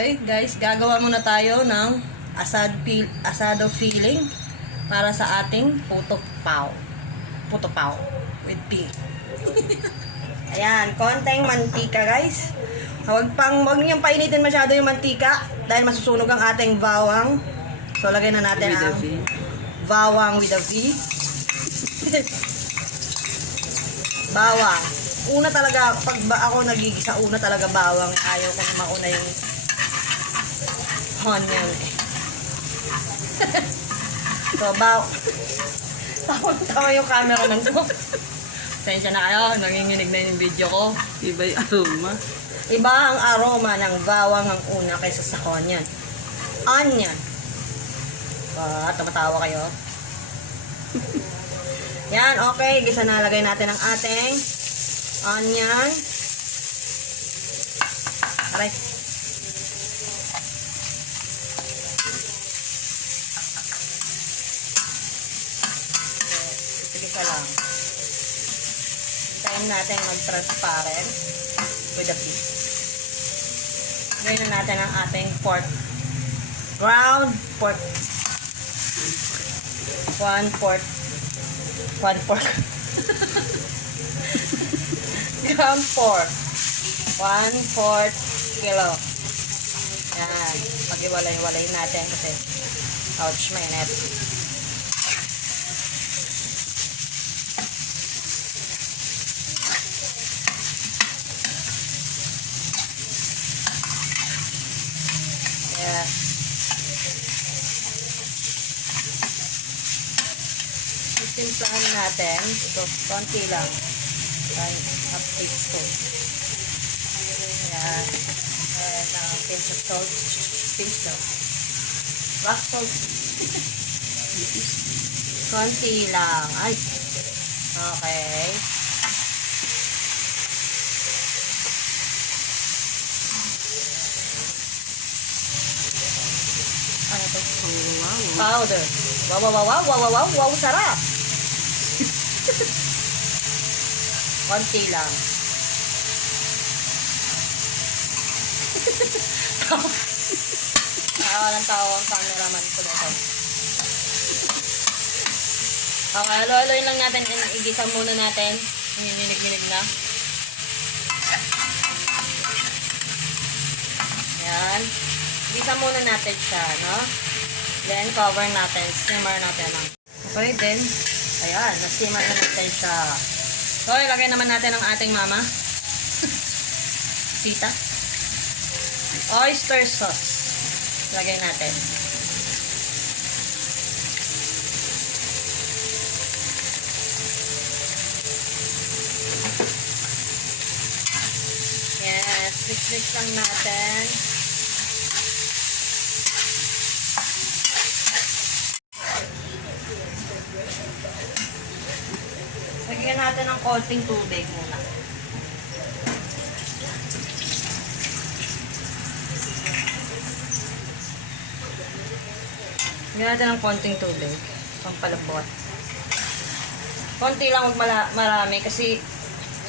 Okay guys, gagawa muna tayo ng asado filling para sa ating putopao. Putopao with pea. Ayan, konting mantika guys. Huwag niyong painitin masyado yung mantika dahil masusunog ang ating bawang. So lagay na natin ang bawang with a V. Bawang. Una talaga, pag ako nagigisa, una talaga bawang. Ayaw ko na mauna yung onion. So, tawa yung camera man ko. Sensya na kayo, nanginginig na yung video ko. Iba yung aroma. Iba ang aroma ng bawang ang una kaysa sa onion. Onion. Tumatawa kayo. Yan, okay. Gisa na, lagay natin ang ating onion. Aray. Gisa lang. Hintayin natin mag-transparent with the beef. Lagyan na natin ang ating pork. Ground pork. One pork. Ground pork. 1/4 kilo. Yan. Pag-iwalay-walay natin kasi ouch, mainit. Yeah. Simplahan natin. Ito, konti lang. Half teaspoon. Ayan. Ayan, pinch of salt. Pinch salt. Rock salt. Konti lang. Ay. Okay. Ano ito? Powder. Wow, sarap. Konti lang. Tawa ng tawa ang cameraman ko dito. Okay, halo-haloin lang natin. Igisa muna natin. Ninig na. Ayan. Igisa muna natin siya, no? Then, cover natin. Simmer natin. Okay, then, ayan. Nasimmer na natin siya. So, ilagay naman natin ang ating mama. Sita. Oyster sauce. Lagay natin. Yes. Mix lang natin. Lagyan natin ng konting tubig muna. Lagyan natin ng konting tubig. Pampalambot. Konti lang, huwag marami kasi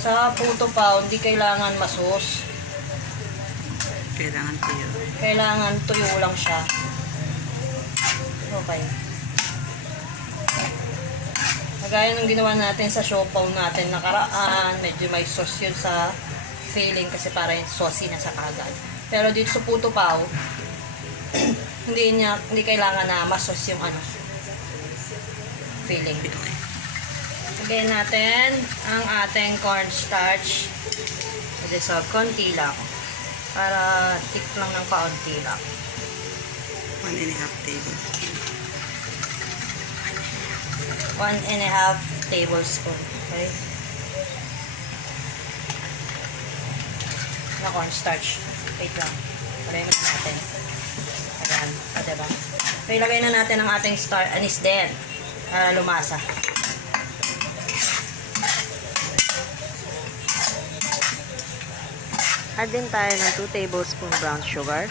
sa putopao hindi kailangan masos. Kailangan tuyo. Kailangan tuyo lang siya. Okay. Gaya ng ginawa natin sa siopaw natin nakaraan, medyo may sauce yun sa filling kasi para yung saucy na sa kagad. Pero dito sa putopao, hindi kailangan na ma-sauce yung filling. Lagyan natin ang ating cornstarch. So, konti lang. Para tip lang ng kaunti lang. 1.5 tablespoon. 1.5 tablespoon. Okay? Na cornstarch. Wait lang. Lagay na natin. Ayan. Diba? Okay, lagay na natin ang ating anis din. Para lumasa. Add din tayo ng 2 tablespoon brown sugar.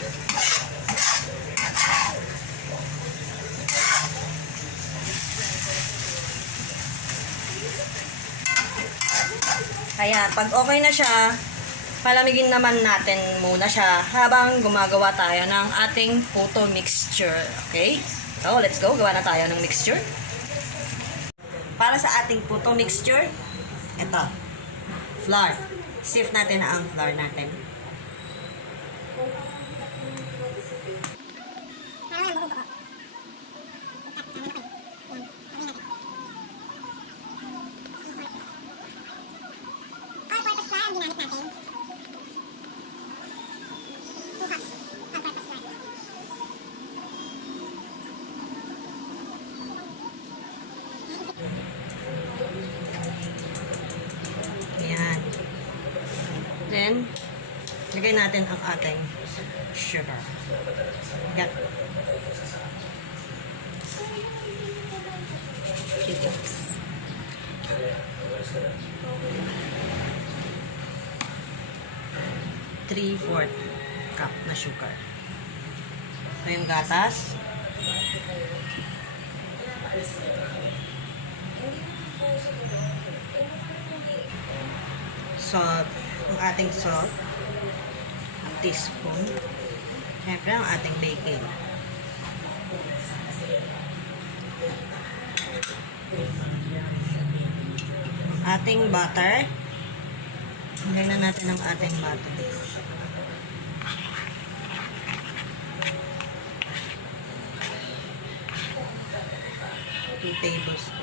Ayan, pag okay na siya, palamigin naman natin muna siya habang gumagawa tayo ng ating puto mixture. Okay? So, let's go. Gawa na tayo ng mixture. Para sa ating puto mixture, ito, flour. Sift natin na ang flour natin. Ayan. Then, lagay natin ang ating sugar. Yan. Chickens. 3/4 cup na sugar. Ito yung gatas. Salt. Ang ating salt. Ang teaspoon. Siyempre, ang ating baking. Ating butter. Lagyan na natin ang ating butter. Two tablespoons.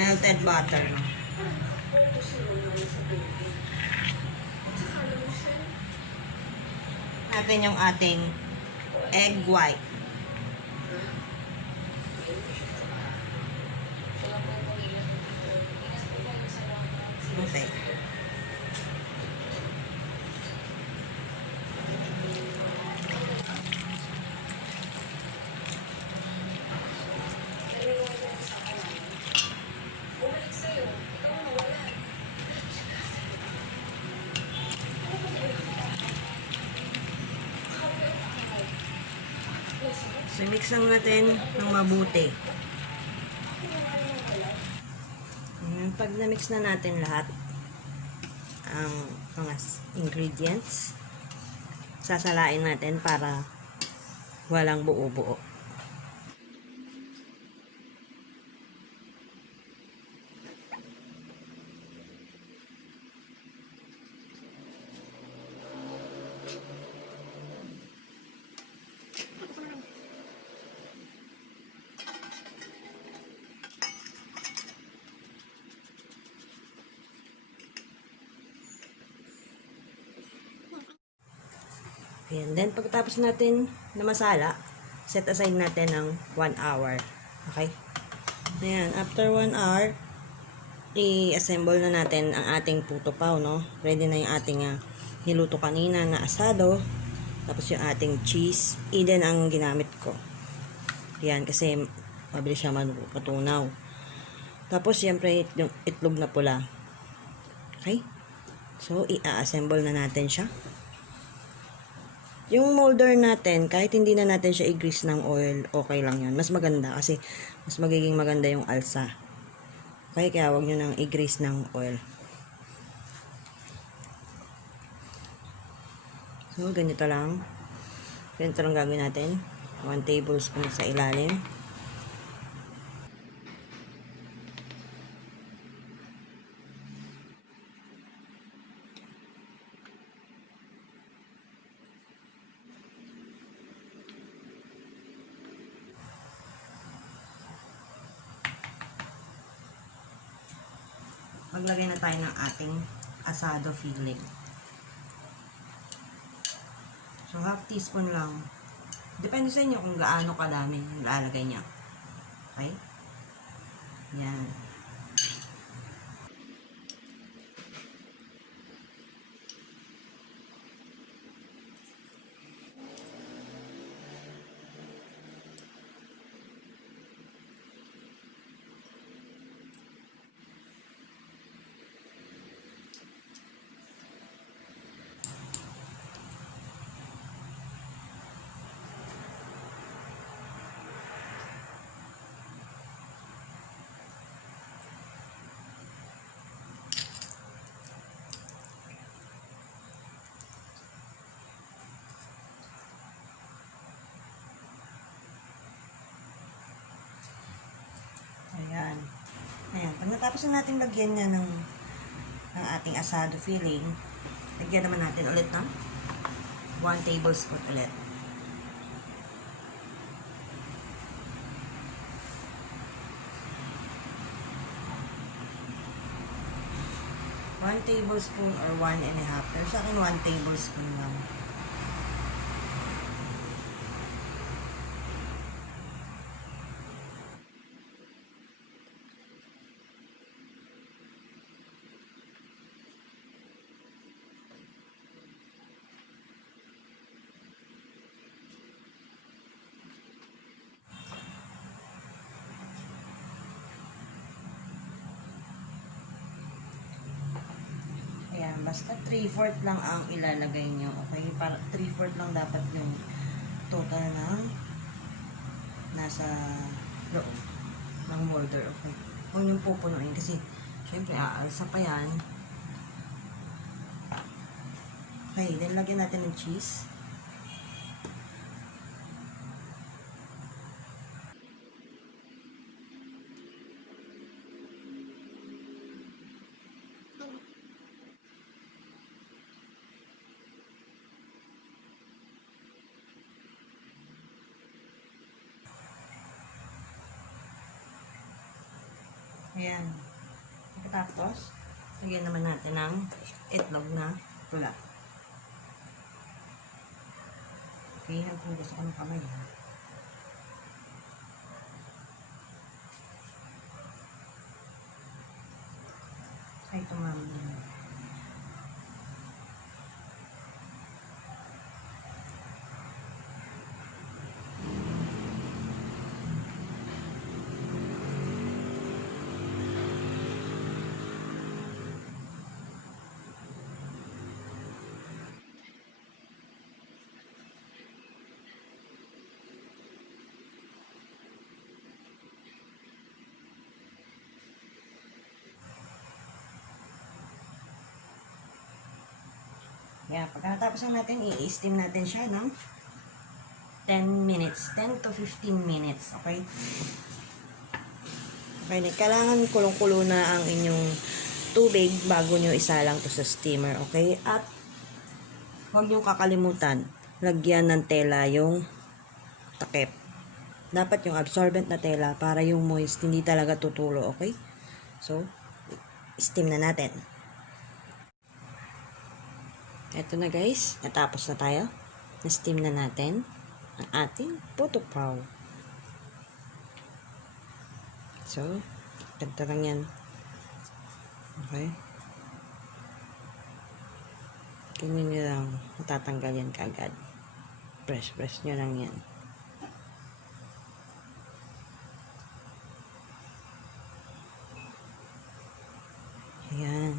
Melted butter. Natin yung ating egg white. Okay. So, mix lang natin ng mabuti. Pag na-mix na natin lahat ang mga ingredients, sasalain natin para walang buo-buo. And then, pagkatapos natin na masala, set aside natin ng 1 hour. Okay? Ayan, after 1 hour, i-assemble na natin ang ating putopao, no? Ready na yung ating niluto kanina na asado. Tapos yung ating cheese. Eden ang ginamit ko. Ayan, kasi mabilis siya matunaw. Tapos, siyempre, yung itlog na pula. Okay? So, i-assemble na natin siya. Yung molder natin, kahit hindi na natin siya i-grease ng oil, okay lang yan. Mas maganda kasi mas magiging maganda yung alsa. Okay, kaya huwag nyo nang i-grease ng oil. So, ganito lang. Ganito lang gagawin natin. 1 tablespoon sa ilalim. Maglagay na tayo ng ating asado filling. So, half teaspoon lang. Depende sa inyo kung gaano kadami yung lalagay niya. Okay? Yan. Natapos na natin lagyan niya ng ating asado filling. Lagyan naman natin ulit ng 1 tablespoon ulit. One tablespoon or 1.5. Pero sa akin, 1 tablespoon lang. Ayan, basta 3/4 lang ang ilalagay nyo. Okay? Para 3/4 lang dapat yung total ng nasa loob ng molder. Okay? Huwag yung pupunuin kasi syempre aalsa pa yan. Okay, then lagyan natin ng cheese. Ayan. Tapos, lagyan naman natin ng itlog na pula. Okay, yan kung gusto ko ng kamay. Ay, tumama na. Yan, pagkatapos natin, i-steam natin siya ng 10 minutes. 10 to 15 minutes. Okay? Okay, kailangan kulong-kulo na ang inyong tubig bago nyo isalang to sa steamer. Okay? At huwag nyo kakalimutan, lagyan ng tela yung takip. Dapat yung absorbent na tela para yung moist hindi talaga tutulo. Okay? So, steam na natin. Eto na guys, natapos na tayo. Na-steam na natin ang ating Putopao. So, ganito lang yan. Okay. Ganyan nyo lang. Matatanggal yan kaagad. Press nyo lang yan. Ayan.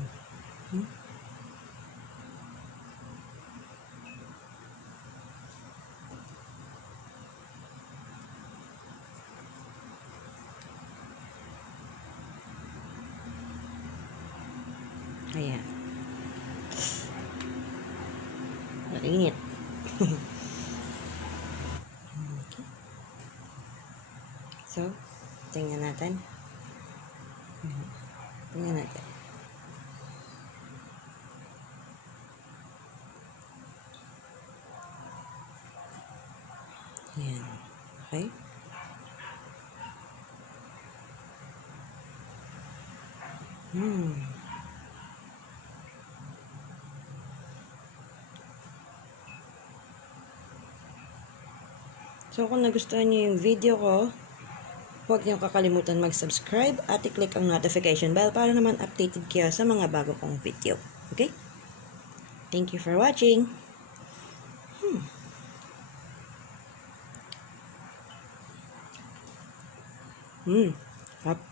Ayan. Mainit. Okay. So, tingnan natin. Tingnan natin. Ayan. Okay. So, kung nagustuhan niyo yung video ko, huwag niyo kakalimutan mag-subscribe at i-click ang notification bell para naman updated kayo sa mga bago kong video. Okay? Thank you for watching. Up.